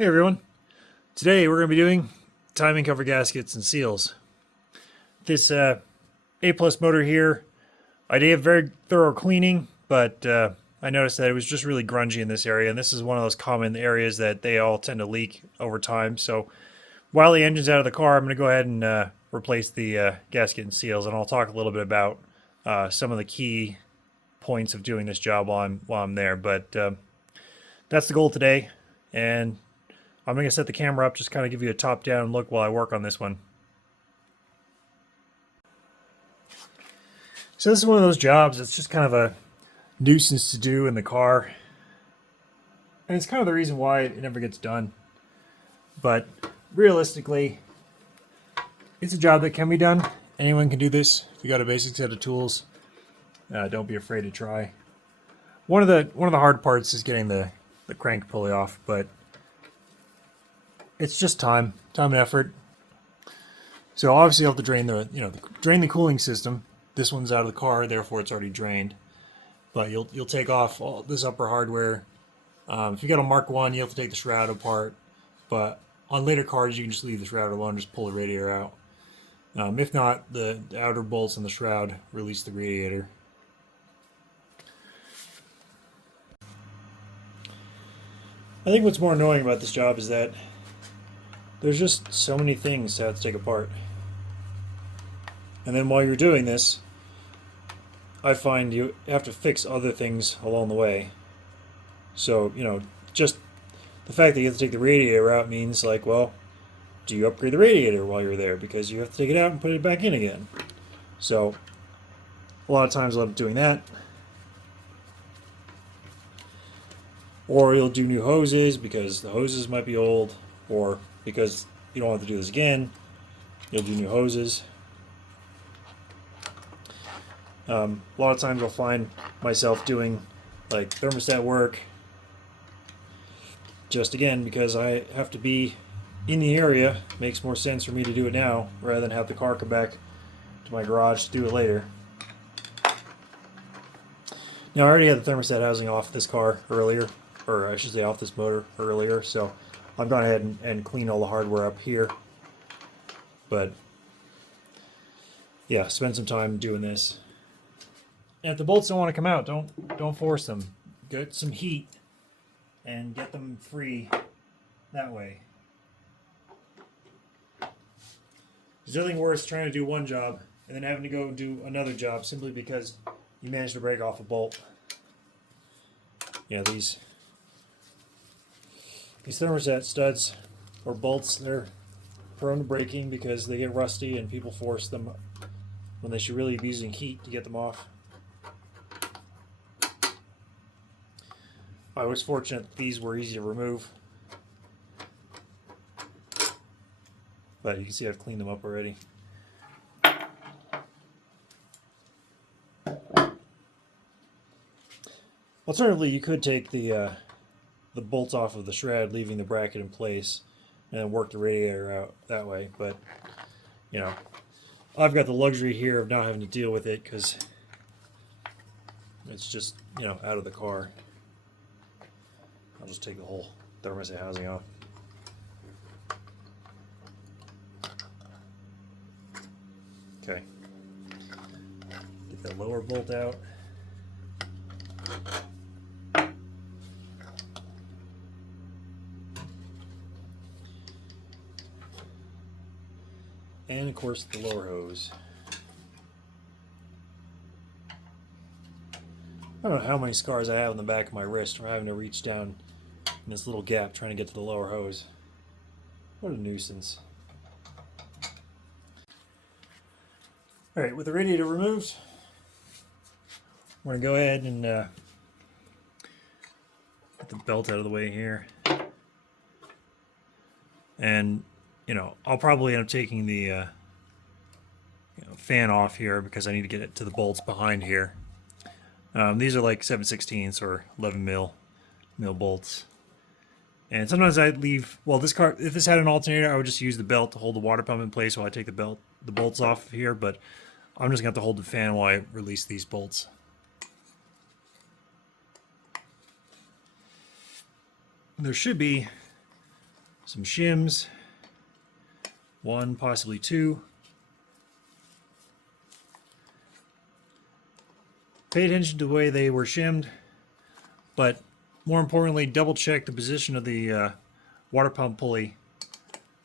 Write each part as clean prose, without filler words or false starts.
Hey everyone, today we're going to be doing timing cover gaskets and seals. This A plus motor here, I did have very thorough cleaning, but I noticed that it was just really grungy in this area, and this is one of those common areas that they all tend to leak over time. So while the engine's out of the car, I'm going to go ahead and replace the gasket and seals, and I'll talk a little bit about some of the key points of doing this job while I'm there. But that's the goal today, and I'm going to set the camera up, just kind of give you a top-down look while I work on this one. So this is one of those jobs that's just kind of a nuisance to do in the car. And it's kind of the reason why it never gets done. But realistically, it's a job that can be done. Anyone can do this. If you got a basic set of tools, don't be afraid to try. One of the hard parts is getting the crank pulley off, but it's just time and effort. So obviously you have to drain drain the cooling system. This one's out of the car, therefore it's already drained. But you'll take off all this upper hardware. If you got a Mark 1, you have to take the shroud apart. But on later cars, you can just leave the shroud alone, just pull the radiator out. If not, the outer bolts and the shroud release the radiator. I think what's more annoying about this job is that there's just so many things to have to take apart. And then while you're doing this, I find you have to fix other things along the way. So, just the fact that you have to take the radiator out means, like, well, do you upgrade the radiator while you're there? Because you have to take it out and put it back in again. So, a lot of times I'll end up doing that. Or you'll do new hoses because the hoses might be old, or because you don't have to do this again, you'll do new hoses. A lot of times I'll find myself doing like thermostat work just again because I have to be in the area. It makes more sense for me to do it now rather than have the car come back to my garage to do it later. Now I already had the thermostat housing off this car earlier, or I should say off this motor earlier, so I've gone ahead and cleaned all the hardware up here. But yeah, spend some time doing this. And if the bolts don't want to come out, don't force them. Get some heat and get them free that way. There's nothing worse trying to do one job and then having to go do another job simply because you managed to break off a bolt. Yeah, these thermostat studs or bolts, they're prone to breaking because they get rusty and people force them when they should really be using heat to get them off. I was fortunate that these were easy to remove, but you can see I've cleaned them up already. Alternatively, you could take the bolts off of the shroud, leaving the bracket in place, and then work the radiator out that way. But I've got the luxury here of not having to deal with it because it's just out of the car. I'll just take the whole thermostat housing off. Okay. Get that lower bolt out. And of course the lower hose. I don't know how many scars I have on the back of my wrist from having to reach down in this little gap trying to get to the lower hose. What a nuisance. Alright, with the radiator removed, we're going to go ahead and get the belt out of the way here. And, I'll probably end up taking the fan off here because I need to get it to the bolts behind here. These are like 7/16 or 11 mil bolts. And sometimes I leave, well, this car, if this had an alternator, I would just use the belt to hold the water pump in place while I take the bolts off here, but I'm just going to have to hold the fan while I release these bolts. There should be some shims, one, possibly two. Pay attention to the way they were shimmed, but more importantly, double check the position of the water pump pulley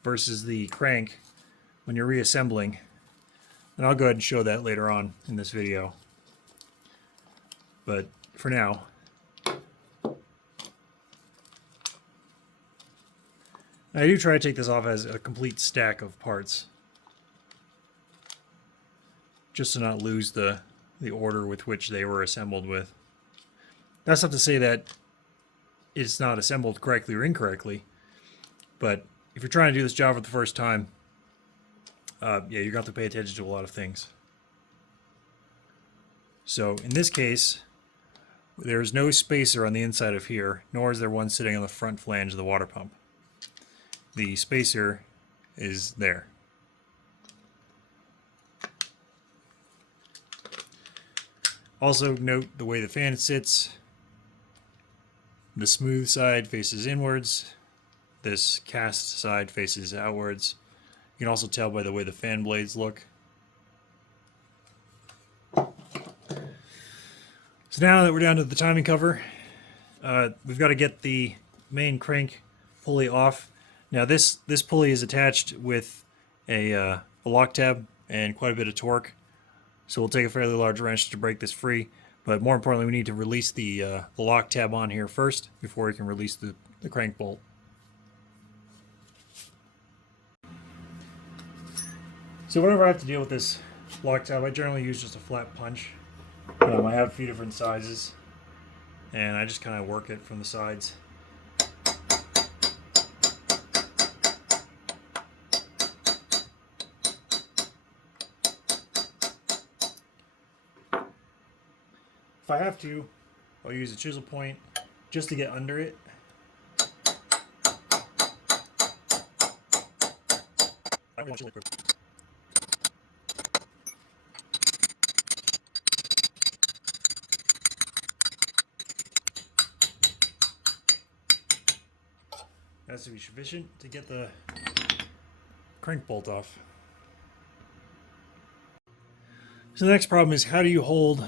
versus the crank when you're reassembling. And I'll go ahead and show that later on in this video. But for now, I do try to take this off as a complete stack of parts, just to not lose the order with which they were assembled with. That's not to say that it's not assembled correctly or incorrectly, but if you're trying to do this job for the first time, yeah, you're going to have to pay attention to a lot of things. So in this case, there's no spacer on the inside of here, nor is there one sitting on the front flange of the water pump. The spacer is there. Also note the way the fan sits. The smooth side faces inwards. This cast side faces outwards. You can also tell by the way the fan blades look. So now that we're down to the timing cover, we've got to get the main crank pulley off. Now this pulley is attached with a lock tab and quite a bit of torque. So we'll take a fairly large wrench to break this free. But more importantly, we need to release the lock tab on here first before we can release the crank bolt. So whenever I have to deal with this lock tab, I generally use just a flat punch. I have a few different sizes, and I just kind of work it from the sides. If I have to, I'll use a chisel point just to get under it. That should be sufficient to get the crank bolt off. So the next problem is, how do you hold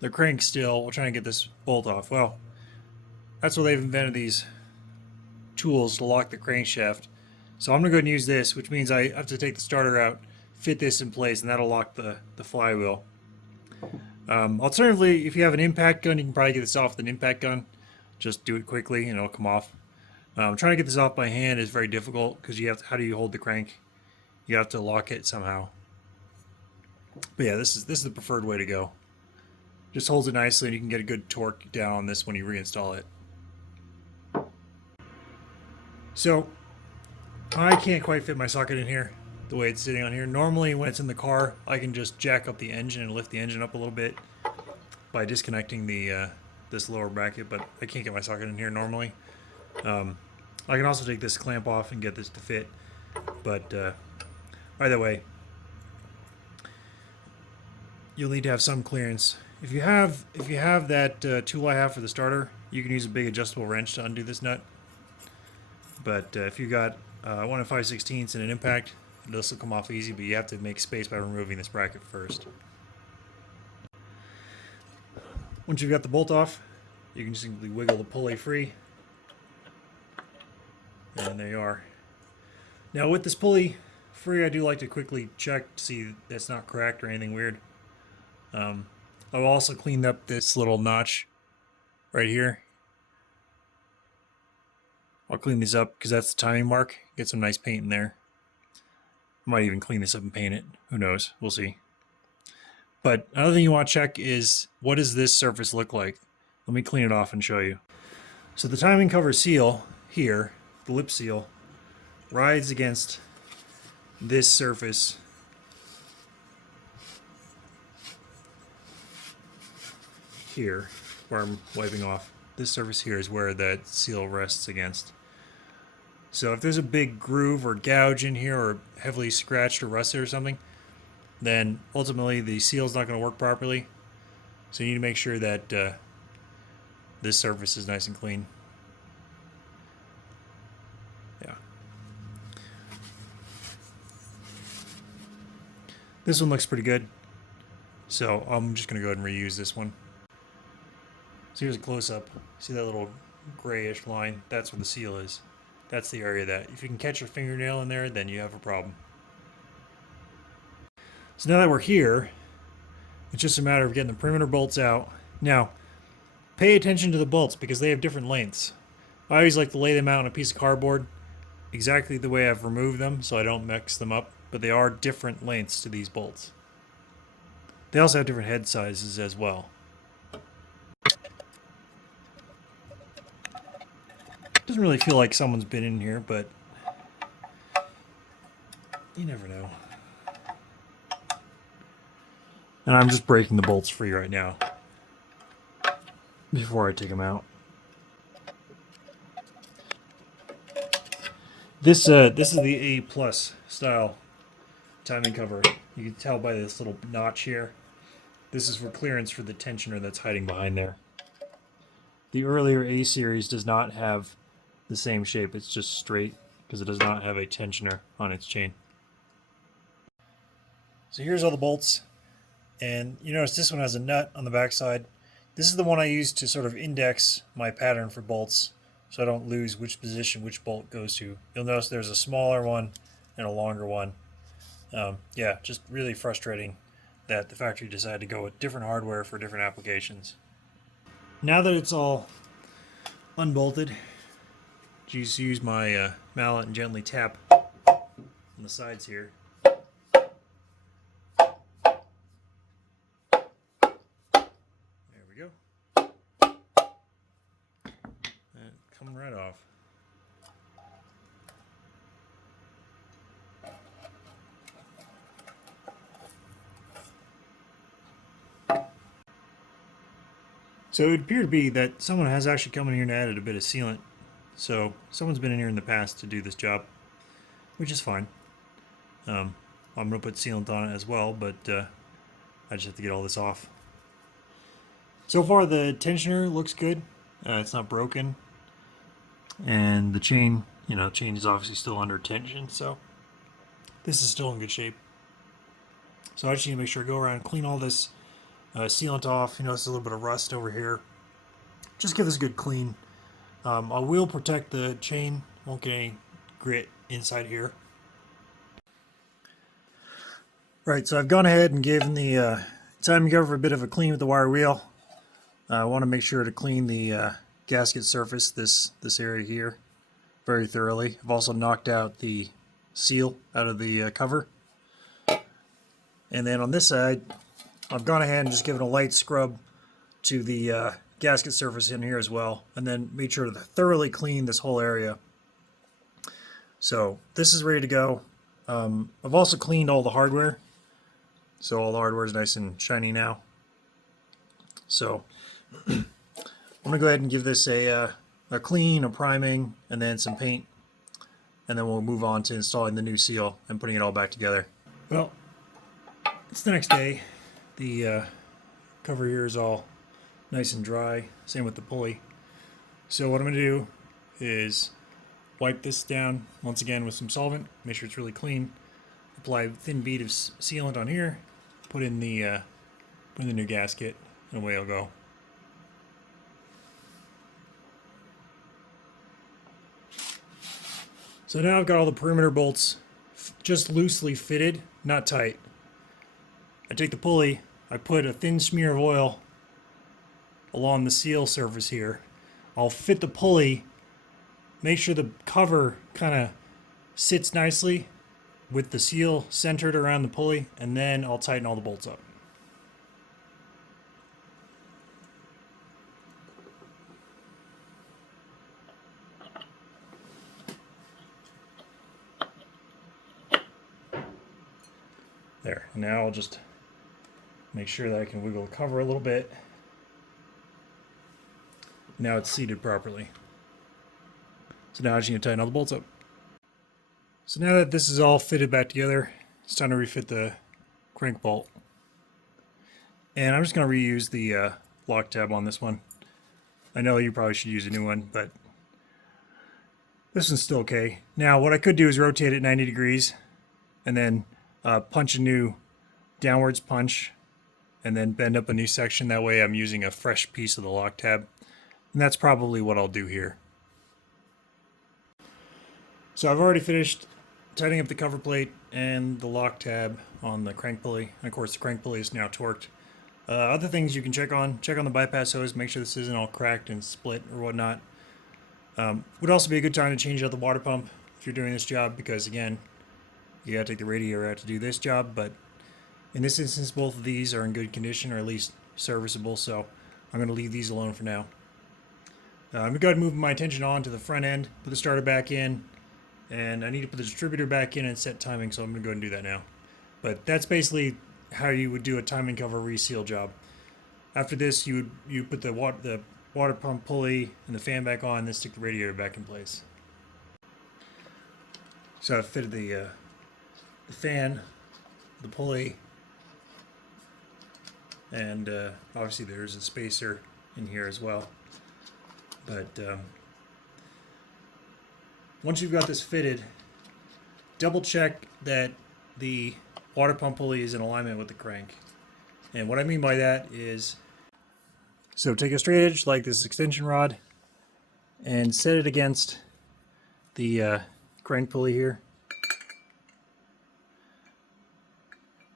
the crank still while trying to get this bolt off? Well, that's why they've invented these tools to lock the crankshaft. So I'm going to go ahead and use this, which means I have to take the starter out, fit this in place, and that'll lock the flywheel. Alternatively, if you have an impact gun, you can probably get this off with an impact gun. Just do it quickly and it'll come off. Trying to get this off by hand is very difficult because you have to, how do you hold the crank? You have to lock it somehow. But yeah, this is the preferred way to go. Just holds it nicely and you can get a good torque down on this when you reinstall it. So I can't quite fit my socket in here the way it's sitting on here. Normally when it's in the car, I can just jack up the engine and lift the engine up a little bit by disconnecting the this lower bracket, but I can't get my socket in here normally. I can also take this clamp off and get this to fit, but either way, you'll need to have some clearance. If you have that tool I have for the starter, you can use a big adjustable wrench to undo this nut. But if you got 1 5/16 and an impact, this will come off easy, but you have to make space by removing this bracket first. Once you've got the bolt off, you can simply wiggle the pulley free. And there you are. Now with this pulley free, I do like to quickly check to see that it's not cracked or anything weird. I've also cleaned up this little notch right here. I'll clean this up because that's the timing mark. Get some nice paint in there. I might even clean this up and paint it. Who knows? We'll see. But another thing you want to check is, what does this surface look like? Let me clean it off and show you. So the timing cover seal here, the lip seal, rides against this surface here, where I'm wiping off. This surface here is where that seal rests against. So if there's a big groove or gouge in here, or heavily scratched or rusted or something, then ultimately the seal is not going to work properly. So you need to make sure that this surface is nice and clean. Yeah. This one looks pretty good, so I'm just going to go ahead and reuse this one. So here's a close-up. See that little grayish line? That's where the seal is. That's the area that, if you can catch your fingernail in there, then you have a problem. So now that we're here, it's just a matter of getting the perimeter bolts out. Now, pay attention to the bolts because they have different lengths. I always like to lay them out on a piece of cardboard exactly the way I've removed them so I don't mix them up, but they are different lengths to these bolts. They also have different head sizes as well. Doesn't really feel like someone's been in here, but you never know. And I'm just breaking the bolts free right now before I take them out. This is the A plus style timing cover. You can tell by this little notch here. This is for clearance for the tensioner that's hiding behind there. The earlier A series does not have the same shape. It's just straight because it does not have a tensioner on its chain. So here's all the bolts, and you notice this one has a nut on the backside. This is the one I use to sort of index my pattern for bolts so I don't lose which position which bolt goes to. You'll notice there's a smaller one and a longer one. Yeah, just really frustrating that the factory decided to go with different hardware for different applications. Now that it's all unbolted, just use my mallet and gently tap on the sides here. There we go. And coming right off. So it would appear to be that someone has actually come in here and added a bit of sealant. So someone's been in here in the past to do this job, which is fine. I'm going to put sealant on it as well, but I just have to get all this off. So far the tensioner looks good. It's not broken. And the chain, chain is obviously still under tension, so this is still in good shape. So I just need to make sure I go around and clean all this sealant off. You notice a little bit of rust over here. Just give this a good clean. I will protect the chain. Won't get any grit inside here. Right, so I've gone ahead and given the timing cover a bit of a clean with the wire wheel. I want to make sure to clean the gasket surface, this area here, very thoroughly. I've also knocked out the seal out of the cover. And then on this side, I've gone ahead and just given a light scrub to the gasket surface in here as well, and then made sure to thoroughly clean this whole area. So this is ready to go. I've also cleaned all the hardware, so all the hardware is nice and shiny now. So I'm gonna go ahead and give this a clean, a priming, and then some paint, and then we'll move on to installing the new seal and putting it all back together. Well, it's the next day. The cover here is all nice and dry, same with the pulley. So what I'm going to do is wipe this down once again with some solvent, make sure it's really clean, apply a thin bead of sealant on here, put in the new gasket, and away I'll go. So now I've got all the perimeter bolts just loosely fitted, not tight. I take the pulley, I put a thin smear of oil along the seal surface here. I'll fit the pulley, make sure the cover kind of sits nicely with the seal centered around the pulley, and then I'll tighten all the bolts up. There, now I'll just make sure that I can wiggle the cover a little bit. Now it's seated properly. So now I just need to tighten all the bolts up. So now that this is all fitted back together, it's time to refit the crank bolt. And I'm just going to reuse the lock tab on this one. I know you probably should use a new one, but this one's still okay. Now what I could do is rotate it 90 degrees and then punch a new downwards punch and then bend up a new section. That way I'm using a fresh piece of the lock tab. And that's probably what I'll do here. So I've already finished tightening up the cover plate and the lock tab on the crank pulley. And of course the crank pulley is now torqued. Other things you can check on the bypass hose, make sure this isn't all cracked and split or whatnot. Would also be a good time to change out the water pump if you're doing this job, because again, you gotta take the radiator out to do this job, but in this instance both of these are in good condition, or at least serviceable, so I'm going to leave these alone for now. I'm going to go ahead and move my attention on to the front end, put the starter back in, and I need to put the distributor back in and set timing, so I'm going to go ahead and do that now. But that's basically how you would do a timing cover reseal job. After this, you put the water pump pulley and the fan back on, and then stick the radiator back in place. So I've fitted the fan, the pulley, and obviously there's a spacer in here as well. But once you've got this fitted, double check that the water pump pulley is in alignment with the crank. And what I mean by that is, so take a straight edge like this extension rod and set it against the crank pulley here.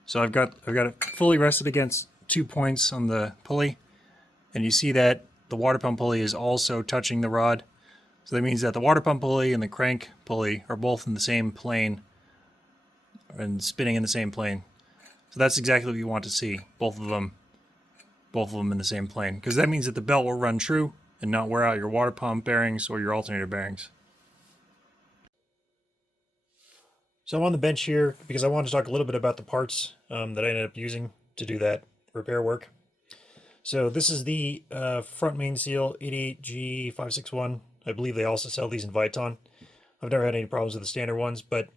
So I've got it fully rested against 2 points on the pulley, and you see that the water pump pulley is also touching the rod. So that means that the water pump pulley and the crank pulley are both in the same plane and spinning in the same plane. So that's exactly what you want to see, both of them in the same plane, because that means that the belt will run true and not wear out your water pump bearings or your alternator bearings. So I'm on the bench here because I wanted to talk a little bit about the parts that I ended up using to do that repair work. So this is the front main seal 88G561. I believe they also sell these in Viton. I've never had any problems with the standard ones, but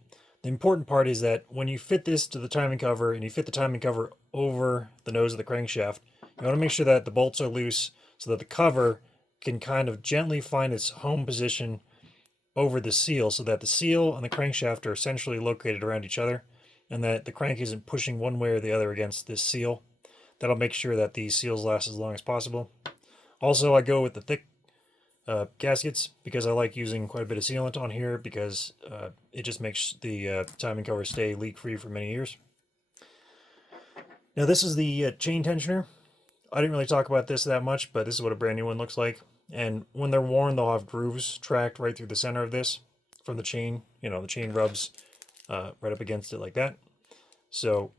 the important part is that when you fit this to the timing cover and you fit the timing cover over the nose of the crankshaft, you want to make sure that the bolts are loose so that the cover can kind of gently find its home position over the seal, so that the seal and the crankshaft are essentially located around each other, and that the crank isn't pushing one way or the other against this seal. That'll make sure that these seals last as long as possible. Also, I go with the thick gaskets because I like using quite a bit of sealant on here, because it just makes the timing cover stay leak-free for many years. Now this is the chain tensioner. I didn't really talk about this that much, but this is what a brand new one looks like. And when they're worn, they'll have grooves tracked right through the center of this from the chain. You know, the chain rubs right up against it like that. So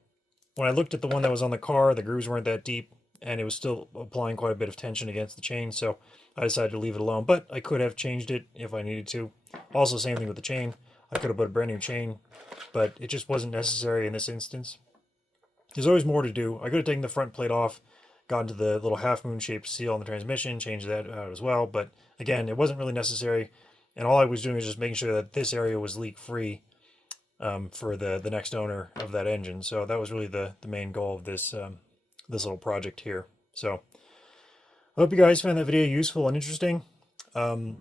when I looked at the one that was on the car, the grooves weren't that deep, and it was still applying quite a bit of tension against the chain, so I decided to leave it alone. But I could have changed it if I needed to. Also, same thing with the chain. I could have put a brand new chain, but it just wasn't necessary in this instance. There's always more to do. I could have taken the front plate off, gone to the little half-moon shaped seal on the transmission, changed that out as well, but again, it wasn't really necessary, and all I was doing was just making sure that this area was leak-free for the next owner of that engine. So that was really the main goal of this this little project here. So I hope you guys found that video useful and interesting. You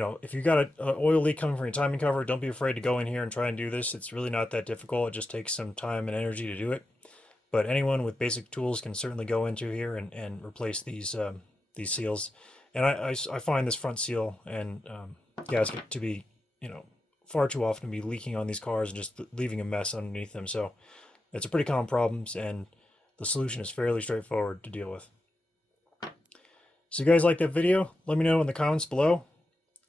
know, if you got an oil leak coming from your timing cover, don't be afraid to go in here and try and do this. It's really not that difficult. It just takes some time and energy to do it. But anyone with basic tools can certainly go into here and replace these seals. And I find this front seal and gasket to be, you know, far too often to be leaking on these cars and just leaving a mess underneath them. So it's a pretty common problem, and the solution is fairly straightforward to deal with. So you guys like that video? Let me know in the comments below.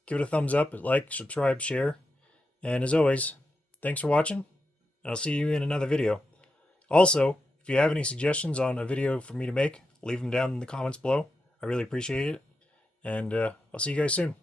Give it a thumbs up, like, subscribe, share. And as always, thanks for watching, and I'll see you in another video. Also, if you have any suggestions on a video for me to make, leave them down in the comments below. I really appreciate it. And I'll see you guys soon.